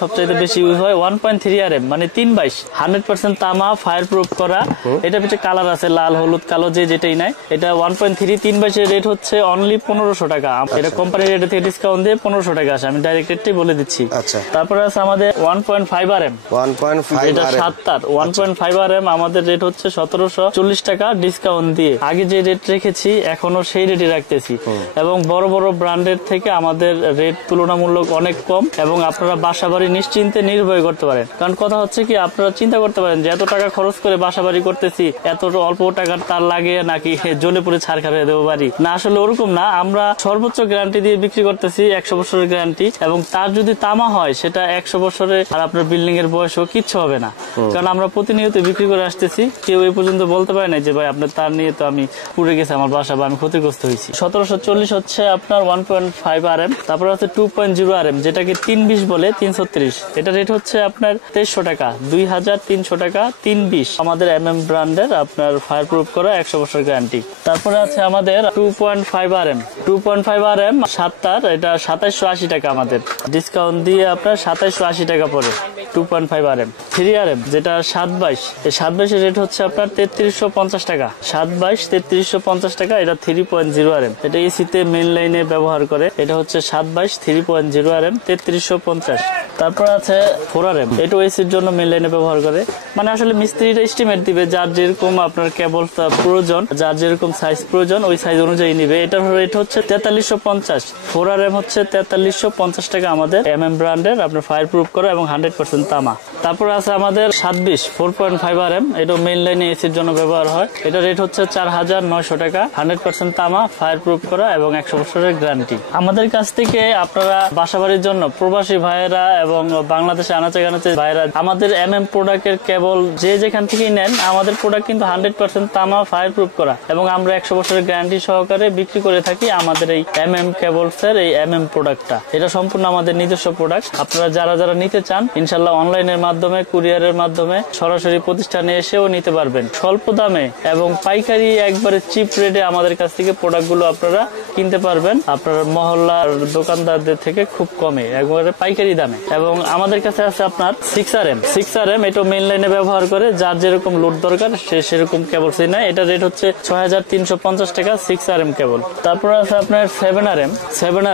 সবচেয়ে বেশি ইউজ হয় 1.3 RM মানে 322 100% তামা ফায়ার প্রুফ করা। এটা ভিতরে কালার আছে লাল হলুদ কালো যে যেটাই নাই। এটা 1.3 322 এর রেট হচ্ছে অনলি 1500 টাকা। এটা কোম্পানি রেট থেকে ডিসকাউন্ট দিয়ে 1500 টাকা আসে, আমি ডাইরেক্ট রেটই বলে দিচ্ছি। আচ্ছা, তারপরে আছে আমাদের 1.5 RM 1.5 এটা 7 তার 1.5 RM আমাদের রেট হচ্ছে 1740 টাকা ডিসকাউন্ট দিয়ে। আগে যে রেট রেখেছি এখনো সেই রেটই রাখতেছি এবং বড় বড় ব্র্যান্ডের থেকে আমাদের রেট তুলনামূলক অনেক কম এবং আপনারা বাসাবাড়ি নিশ্চিন্তে নির্ভয় করতে পারেন। কারণ কথা হচ্ছে কি আপনারা চিন্তা করতে পারেন যে এত টাকা খরচ করে বাসাবাড়ি করতেছি, এত অল্প টাকার তার লাগে নাকি জ্বলে পুড়ে ছাড় খাবে দেবো বাড়ি না, আসলে ওরকম না। আমরা সর্বোচ্চ গ্যারান্টি দিয়ে বিক্রি করতেছি, 100 বছরের গ্যারান্টি, এবং তার যদি তামা হয় সেটা 100 বছরে আর আপনার বিল্ডিং এর বয়সও কিচ্ছু হবে না। কারণ আমরা প্রতিনিয়ত বিক্রি করে আসতেছি, কেউ এই পর্যন্ত বলতে পারে না যে ভাই আপনার তার নিয়ে তো আমি পুড়ে গেছে আমার বাসা বা আমি ক্ষতিগ্রস্ত হয়েছি। 1740 হচ্ছে আপনার 1.5 RM। তারপরে হচ্ছে 2.0 RM যেটাকে 320 বলে 336, এটা রেট হচ্ছে আপনার 2300 টাকা 2300 টাকা 320 আমাদের ব্র্যান্ডের আপনার ফায়ার প্রুফ করা 100 বছর গ্যারান্টি। তারপরে আছে আমাদের 2.5 RM 2.5 RM 7 তার, এটা 2780 টাকা আমাদের ডিসকাউন্ট দিয়ে আপনার 2780 টাকা পড়ে 2.5 RM। 3 RM যেটা 722, এই 722 এর রেট হচ্ছে আপনার 3350 টাকা 722 3350 টাকা, এটা 3.0 RM। এটা এসিতে মেইন লাইনে ব্যবহার করে, এটা হচ্ছে 722 3.0 RM 3350। তারপর আছে 4 RM, এটা এসির জন্য মেইন লাইনে ব্যবহার করে। মানে আসলে মিস্ত্রিটা এস্টিমেট দিবে যার যেরকম আপনার কেবল প্রয়োজন, যার যেরকম সাইজ প্রয়োজন ওই সাইজ অনুযায়ী নিবে। এটার রেট হচ্ছে 4350। 4 RM হচ্ছে 4350 টাকা আমাদের ব্র্যান্ডের আপনার ফায়ার প্রুফ করা এবং 100% তামা। তারপর আছে আমাদের 27 4.5 RM, এটা মেইন লাইনে এসির জন্য ব্যবহার হয়। এটা রেট হচ্ছে 4900 টাকা 100% তামা ফায়ার প্রুফ করা এবং 100 বছরের গ্যারান্টি। আমাদের কাছ থেকে আপনারা বাসাবাড়ির জন্য প্রবাসী ভাইয়েরা এবং বাংলাদেশে আনাচে কানাচে ভাইয়েরা আমাদের প্রোডাক্টের কেবল যে যেখান থেকেই নেন, আমাদের প্রোডাক্ট কিন্তু 100% তামা ফায়ার প্রুফ করা এবং আমরা 100 বছরের গ্যারান্টি সহকারে বিক্রি করে থাকি। আমাদের এই কেবলস এর এই প্রোডাক্টটা এটা সম্পূর্ণ আমাদের নিজস্ব প্রোডাক্ট। আপনারা যারা যারা নিতে চান ইনশাআল্লাহ অনলাইনের মাধ্যমে কুরিয়ারের মাধ্যমে সরাসরি প্রতিষ্ঠানে এসেও নিতে পারবেন স্বল্প দামে এবং পাইকারি একবারে চিপ রেটে আমাদের কাছ থেকে প্রোডাক্টগুলো আপনারা কিনতে পারবেন আপনার মহল্লার দোকানদারদের থেকে খুব কমে একবারে পাইকারি দামে। এবং আমাদের কাছে আছে আপনার 6 RM, এটা মেইন লাইনে ব্যবহার করে, যার যেরকম লোড দরকার সে সেরকম কেবল সে নেয়। এটা রেট হচ্ছে 6350 টাকা 6 RM কেবল। তারপর আছে আপনার 7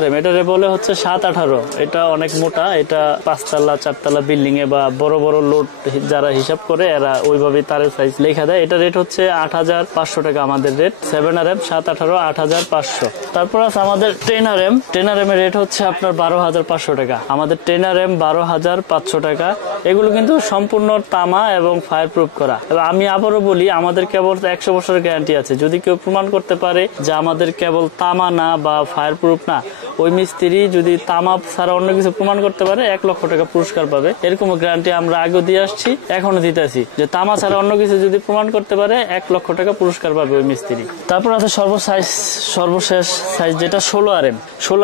RM, এটা বলে হচ্ছে 718, এটা অনেক মোটা, এটা 5 তলা 4 তলা বিল্ডিং এ বা বড় বড় লোড যারা হিসাব করে এরা ওইভাবে তারের সাইজ লেখা দেয়। এটা রেট হচ্ছে 8500 টাকা আমাদের রেট 7 RM 718 8500। তারপর আছে আমাদের 10 RM এর রেট হচ্ছে আপনার 12500 টাকা আমাদের 10 RM 12500 টাকা। এগুলো কিন্তু সম্পূর্ণ তামা এবং ফায়ার প্রুফ করা। আমি আবারও বলি আমাদের কেবল 100 বছরের গ্যারান্টি আছে। যদি কেউ প্রমাণ করতে পারে যে আমাদের কেবল তামা না বা ফায়ার প্রুফ না, ওই মিস্ত্রি যদি তামা ছাড়া অন্য কিছু প্রমাণ করতে পারে 1 লক্ষ টাকা পুরস্কার পাবে। এরকম গ্যারান্টি আমরা আগেও দিয়ে আসছি, এখনো দিতেছি যে তামা ছাড়া অন্য কিছু যদি প্রমাণ করতে পারে 1 লক্ষ টাকা পুরস্কার পাবে ওই মিস্ত্রি। তারপর আছে সর্বশেষ সাইজ যেটা 16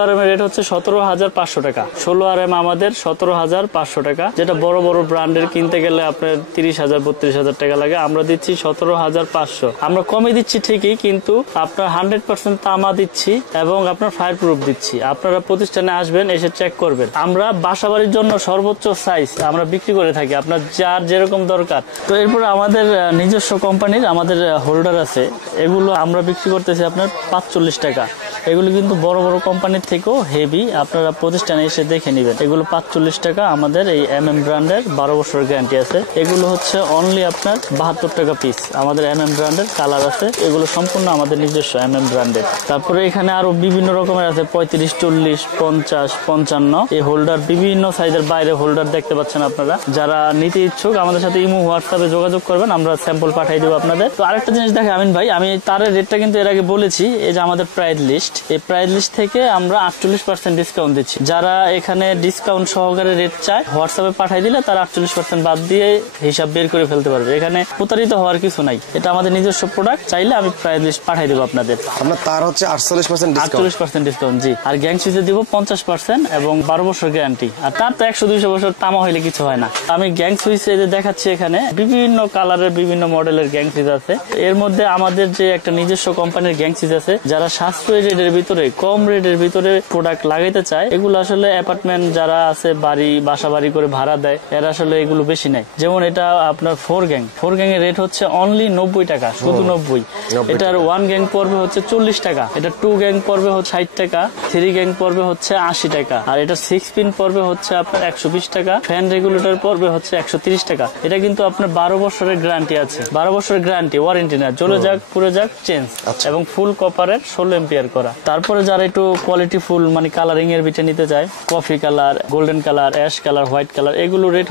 RM এর রেট হচ্ছে 17500 টাকা 16 RM আমাদের 17500 টাকা। যেটা বড় বড় ব্র্যান্ডের কিনতে গেলে আপনার 30,000 32,000 টাকা লাগে, আমরা দিচ্ছি 17500। আমরা কমে দিচ্ছি ঠিকই, কিন্তু আপনার 100% তামা দিচ্ছি এবং আপনার ফায়ার প্রুফ দিচ্ছি। আপনারা প্রতিষ্ঠানে আসবেন, এসে চেক করবেন। আমরা বাসাবাড়ির জন্য সর্বোচ্চ সাইজ আমরা বিক্রি করে থাকি, আপনার যার যেরকম দরকার। তো এরপর আমাদের নিজস্ব কোম্পানির আমাদের হোল্ডার আছে, এগুলো আমরা বিক্রি করতেছি আপনার 45 টাকা। এগুলো কিন্তু বড় বড় কোম্পানির থেকেও হেভি, আপনারা প্রতিষ্ঠানে এসে দেখে নেবেন। এগুলো 45 টাকা আমাদের এই ব্র্যান্ডের 12 বছরের গ্যারান্টি আছে। এগুলো হচ্ছে অনলি আপনার 72 টাকা পিস আমাদের ব্র্যান্ডের কালার আছে। এগুলো সম্পূর্ণ আমাদের নিজস্ব ব্র্যান্ডের। তারপরে এখানে আরো বিভিন্ন রকমের আছে 35 40 50 55 এই হোল্ডার, বিভিন্ন সাইজের বাইরে হোল্ডার দেখতে পাচ্ছেন আপনারা। যারা নিতে ইচ্ছুক আমাদের সাথে ইমো হোয়াটসঅ্যাপে যোগাযোগ করবেন, আমরা স্যাম্পল পাঠিয়ে দেবো আপনাদের। তো আরেকটা জিনিস দেখে আমিন ভাই, আমি তারের রেটটা কিন্তু এর আগে বলেছি, এই যে আমাদের প্রাইস লিস্ট, এই প্রাইস লিস্ট থেকে আমরা 48% ডিসকাউন্ট দিচ্ছি। যারা এখানে ডিসকাউন্ট সহকারে রেট চায় হোয়াটসঅ্যাপে পাঠিয়ে দিলে তারা 48% বাদ দিয়ে হিসাব বের করে ফেলতে পারবে। এখানে প্রতারিত হওয়ার কিছু নাই, এটা আমাদের নিজস্ব প্রোডাক্ট। চাইলে আমি প্রাইস লিস্ট পাঠিয়ে দেবো আপনাদের। আপনার তার হচ্ছে 48% ডিসকাউন্ট জি। আর গ্যাং সুইচে দিব 50% এবং 12 বছর গ্যারান্টি। আর তার তো 100-200 বছর তামা হইলে কিছু হয় না। আমি গ্যাং সুইচে যে দেখাচ্ছি এখানে বিভিন্ন কালারের বিভিন্ন মডেলের গ্যাং সুইচ আছে। এর মধ্যে আমাদের যে একটা নিজস্ব কোম্পানির গ্যাং সুইচ আছে, যারা সাশ্রয়ী রেটে বাজেটের ভিতরে কম রেটের ভিতরে প্রোডাক্ট লাগাইতে চায়, এগুলো আসলে অ্যাপার্টমেন্ট যারা আছে বাসা বাড়ি করে ভাড়া দেয়, এরা আসলে এগুলো বেশি নেয়। যেমন এটা আপনার 4 গ্যাং এর রেট হচ্ছে অনলি 90 টাকা, শুধু 90। এটার 1 গ্যাং পড়বে হচ্ছে 40 টাকা, এটা 2 গ্যাং পড়বে হচ্ছে 60 টাকা, 3 গ্যাং পড়বে হচ্ছে 80 টাকা, আর এটা 6 পিন পড়বে হচ্ছে আপনার 120 টাকা, ফ্যান রেগুলেটর পড়বে হচ্ছে 130 টাকা। এটা কিন্তু আপনার 12 বছরের গ্যারান্টি আছে, 12 বছরের গ্যারান্টি, ওয়ারেন্টি না, জ্বলে যাক পুড়ে যাক চেঞ্জ, এবং ফুল কপারের 16 এম্পিয়ার করা। তারপরে যারা একটু কোয়ালিটি ফুল মানে কালারিং এর ভিতরে নিতে চায়, coffee colour, golden colour, ash colour, white colour, এগুলো রেট